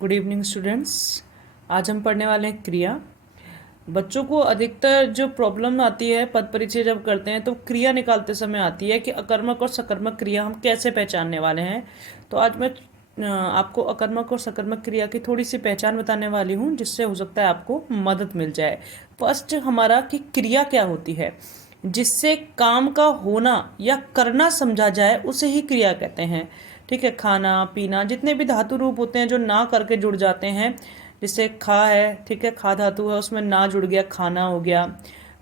Good evening students. आज हम पढ़ने वाले हैं क्रिया। बच्चों को अधिकतर जो प्रॉब्लम आती है पद परिचय जब करते हैं तो क्रिया निकालते समय आती है कि अकर्मक और सकर्मक क्रिया हम कैसे पहचानने वाले हैं। तो आज मैं आपको अकर्मक और सकर्मक क्रिया की थोड़ी सी पहचान बताने वाली हूँ, जिससे हो सकता है आपको मदद मिल जाए। फर्स्ट हमारा कि क्रिया क्या होती है, जिससे काम का होना या करना समझा जाए उसे ही क्रिया कहते हैं। ठीक है, खाना पीना जितने भी धातु रूप होते हैं जो ना करके जुड़ जाते हैं, जैसे खा है, ठीक है, खा धातु है, उसमें ना जुड़ गया खाना हो गया।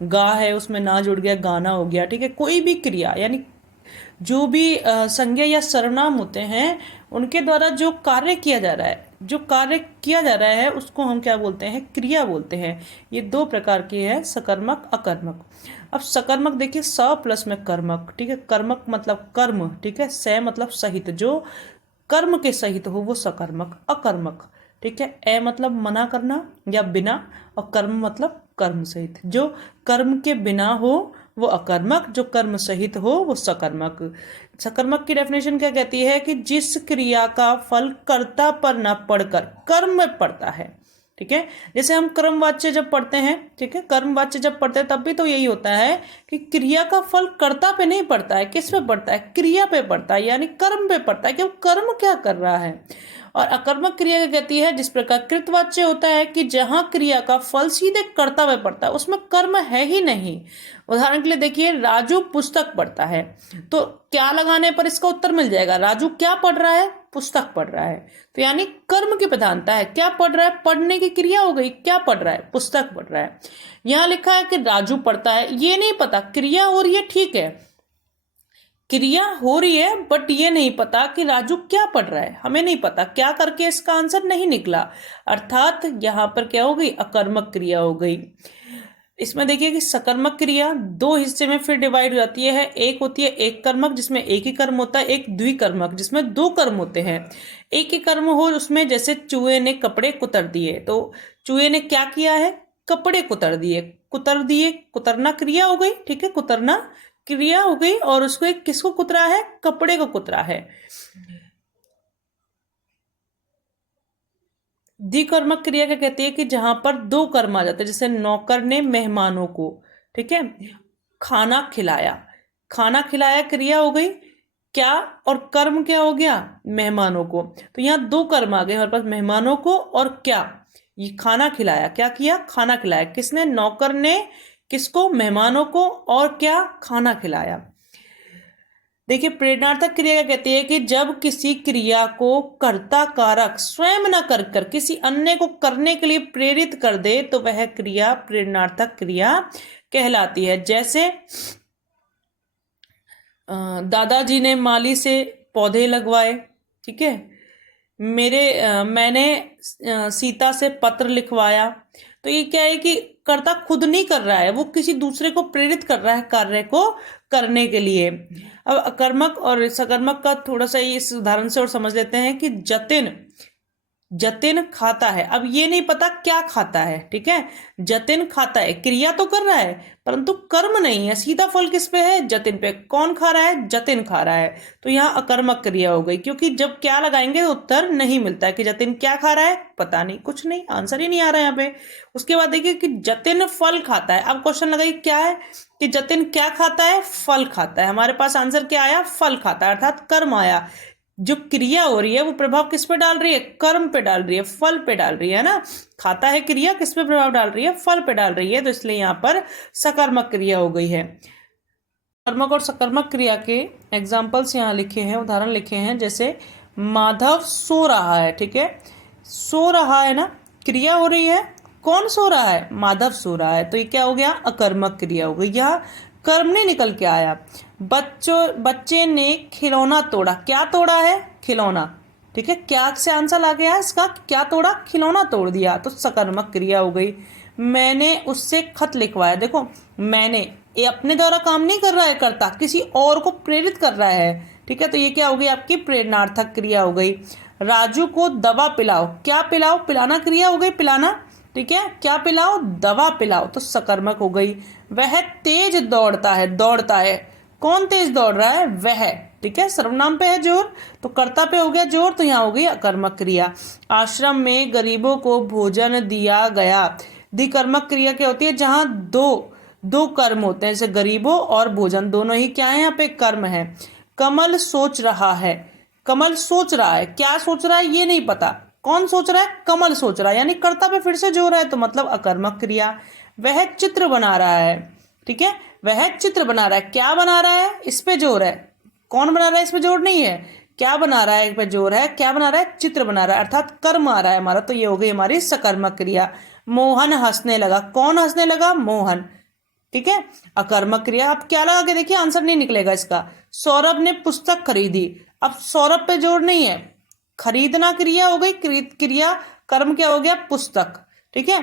गा है, उसमें ना जुड़ गया गाना हो गया। ठीक है, कोई भी क्रिया यानी जो भी संज्ञा या सर्वनाम होते हैं उनके द्वारा जो कार्य किया जा रहा है, उसको हम क्या बोलते हैं, क्रिया बोलते हैं। ये दो प्रकार की है, सकर्मक अकर्मक। अब सकर्मक देखिए, स प्लस में कर्मक। ठीक है, कर्मक मतलब कर्म, ठीक है, स मतलब सहित, जो कर्म के सहित हो वो सकर्मक। अकर्मक, ठीक है, ए मतलब मना करना या बिना, और कर्म मतलब कर्म सहित, जो कर्म के बिना हो वो अकर्मक, जो कर्म सहित हो वो सकर्मक। सकर्मक की डेफिनेशन क्या कहती है कि जिस क्रिया का फल कर्ता पर न पड़कर कर्म में पड़ता है। ठीक है, जैसे हम कर्मवाच्य जब पढ़ते हैं, ठीक है, कर्मवाच्य जब पढ़ते हैं तब भी तो यही होता है कि क्रिया का फल कर्ता पे नहीं पड़ता है, किस पे पड़ता है, क्रिया पे पड़ता है, यानी कर्म पे पड़ता है कि वो कर्म क्या कर रहा है। और अकर्मक क्रिया क्या कहती है, जिस प्रकार कृतवाच्य होता है कि जहां क्रिया का फल सीधे कर्ता पे पड़ता है, उसमें कर्म है ही नहीं। उदाहरण के लिए देखिए, राजू पुस्तक पढ़ता है, तो क्या लगाने पर इसका उत्तर मिल जाएगा, राजू क्या पढ़ रहा है, पुस्तक पढ़ रहा है। तो यानी कर्म की प्रधानता है, क्या पढ़ रहा है, पढ़ने की क्रिया हो गई, क्या पढ़ रहा है, पुस्तक पढ़ रहा है। यहां लिखा है कि राजू पढ़ता है, ये नहीं पता क्रिया हो रही है, ठीक है, क्रिया हो रही है, बट ये नहीं पता कि राजू क्या पढ़ रहा है, हमें नहीं पता, क्या करके इसका आंसर नहीं निकला। अर्थात यहां पर क्या हो गई, अकर्मक क्रिया हो गई। इसमें देखिए कि सकर्मक क्रिया दो हिस्से में फिर डिवाइड हो जाती है। एक होती है एक कर्मक, जिसमें एक ही कर्म होता है, एक द्विकर्मक जिसमें दो कर्म होते हैं। एक ही कर्म हो उसमें, जैसे चूहे ने कपड़े कुतर दिए, तो चूहे ने क्या किया है, कपड़े कुतर दिए, कुतरना क्रिया हो गई। ठीक है, कुतरना क्रिया हो गई, और उसको एक किसको कुतरा है, कपड़े को कुतरा है। द्विकर्मक क्रिया क्या कहती है कि जहां पर दो कर्म आ जाते हैं, जैसे नौकर ने मेहमानों को, ठीक है, खाना खिलाया, खाना खिलाया क्रिया हो गई, क्या और कर्म क्या हो गया, मेहमानों को। तो यहाँ दो कर्म आ गए हमारे पास, मेहमानों को और क्या, ये खाना खिलाया, क्या किया, खाना खिलाया, किसने, नौकर ने, किसको, मेहमानों को, और क्या, खाना खिलाया। देखिए, प्रेरणार्थक क्रिया क्या कहती है कि जब किसी क्रिया को कर्ता कारक स्वयं न कर कर किसी अन्य को करने के लिए प्रेरित कर दे तो वह क्रिया प्रेरणार्थक क्रिया कहलाती है। जैसे दादाजी ने माली से पौधे लगवाए, ठीक है, मैंने सीता से पत्र लिखवाया। तो ये क्या है कि कर्ता खुद नहीं कर रहा है, वो किसी दूसरे को प्रेरित कर रहा है कार्य को करने के लिए। अब अकर्मक और सकर्मक का थोड़ा सा इस उदाहरण से और समझ लेते हैं कि जतिन खाता है, अब ये नहीं पता क्या खाता है, ठीक है, जतिन खाता है, क्रिया तो कर रहा है परंतु कर्म नहीं है, सीधा फल किस पे है, जतिन पे। कौन खा रहा है, जतिन खा रहा है। तो यहाँ अकर्मक क्रिया हो गई, क्योंकि जब क्या लगाएंगे उत्तर नहीं मिलता है कि जतिन क्या खा रहा है, पता नहीं, कुछ नहीं, आंसर ही नहीं आ रहा है यहाँ पे। उसके बाद देखिए कि जतिन फल खाता है, अब क्वेश्चन लगाइए क्या है कि जतिन क्या खाता है, फल खाता है। हमारे पास आंसर क्या आया, फल खाता है, अर्थात कर्म आया। जो क्रिया हो रही है वो प्रभाव किस पे डाल रही है, कर्म पे डाल रही है, फल पे डाल रही है ना। खाता है क्रिया किस पे प्रभाव डाल रही है, फल पे डाल रही है, तो इसलिए यहाँ पर सकर्मक क्रिया हो गई है। कर्मक और सकर्मक क्रिया के एग्जाम्पल्स यहाँ लिखे हैं, उदाहरण लिखे हैं, जैसे माधव सो रहा है, ठीक है, सो रहा है ना, क्रिया हो रही है, कौन सो रहा है, माधव सो रहा है, तो ये क्या हो गया, अकर्मक क्रिया हो गई, यहाँ कर्म नहीं निकल के आया। बच्चे ने खिलौना तोड़ा, क्या तोड़ा है, खिलौना, ठीक है, क्या से आंसर आ गया है इसका, क्या तोड़ा, खिलौना तोड़ दिया, तो सकर्मक क्रिया हो गई। मैंने उससे खत लिखवाया, देखो मैंने, ये अपने द्वारा काम नहीं कर रहा है करता, किसी और को प्रेरित कर रहा है, ठीक है, तो ये क्या हो गई, आपकी प्रेरणार्थक क्रिया हो गई। राजू को दवा पिलाओ, क्या पिलाओ, पिलाना क्रिया हो गई, पिलाना, ठीक है, क्या पिलाओ, दवा पिलाओ, तो सकर्मक हो गई। वह तेज दौड़ता है, कौन तेज दौड़ रहा है, वह, ठीक है, सर्वनाम पे है जोर तो कर्ता पे हो गया जोर, तो यहाँ हो गई अकर्मक क्रिया। आश्रम में गरीबों को भोजन दिया गया। द्विकर्मक क्रिया क्या होती है, जहां दो दो कर्म होते हैं, जैसे गरीबों और भोजन दोनों ही क्या है, यहाँ पे कर्म है। कमल सोच रहा है, कमल सोच रहा है, क्या सोच रहा है ये नहीं पता, कौन सोच रहा है, कमल सोच रहा है, यानी कर्ता पे फिर से जोर है तो मतलब अकर्मक क्रिया। वह चित्र बना रहा है, ठीक है, वह चित्र बना रहा है, क्या बना रहा है, इस पे जोर है, कौन बना रहा है इस पे जोर नहीं है, क्या बना रहा है इस पे जोर है, क्या बना रहा है, चित्र बना रहा है, अर्थात कर्म आ रहा है हमारा, तो ये हो गई हमारी सकर्मक क्रिया। मोहन हंसने लगा, कौन हंसने लगा, मोहन, ठीक है, अकर्मक क्रिया। अब क्या लगा के देखिए, आंसर नहीं निकलेगा इसका। सौरभ ने पुस्तक खरीदी, अब सौरभ पे जोर नहीं है, खरीदना क्रिया हो गई, क्रिया कर्म क्या हो गया, पुस्तक, ठीक है,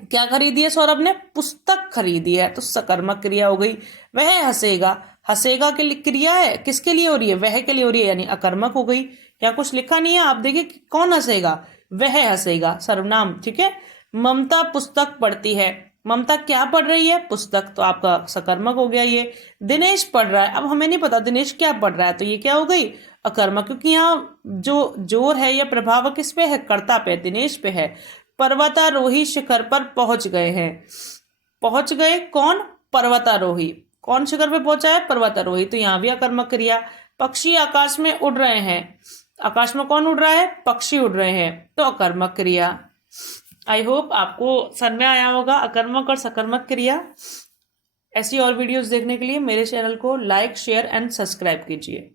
क्या खरीदी है सौरभ ने, पुस्तक खरीदी है, तो सकर्मक क्रिया हो गई। वह हंसेगा, हंसेगा के लिए क्रिया है, किसके लिए हो रही है, वह के लिए हो रही है, यानी अकर्मक हो गई। यहाँ कुछ लिखा नहीं है, आप देखिए कौन हंसेगा, वह हंसेगा, सर्वनाम, ठीक है। ममता पुस्तक पढ़ती है, ममता क्या पढ़ रही है, पुस्तक, तो आपका सकर्मक हो गया ये। दिनेश पढ़ रहा है, अब हमें नहीं पता दिनेश क्या पढ़ रहा है, तो ये क्या हो गई, अकर्मक, क्योंकि यहाँ जो जोर है या प्रभाव किस पे है, कर्ता पे, दिनेश पे है। पर्वतारोही शिखर पर पहुंच गए हैं, पहुंच गए कौन, पर्वतारोही, कौन शिखर पे पहुंचा है, पर्वतारोही, तो यहाँ भी अकर्मक क्रिया। पक्षी आकाश में उड़ रहे हैं, आकाश में कौन उड़ रहा है, पक्षी उड़ रहे हैं, तो अकर्मक क्रिया। आई होप आपको समझ में आया होगा अकर्मक और सकर्मक क्रिया। ऐसी और वीडियोस देखने के लिए मेरे चैनल को लाइक, शेयर एंड सब्सक्राइब कीजिए।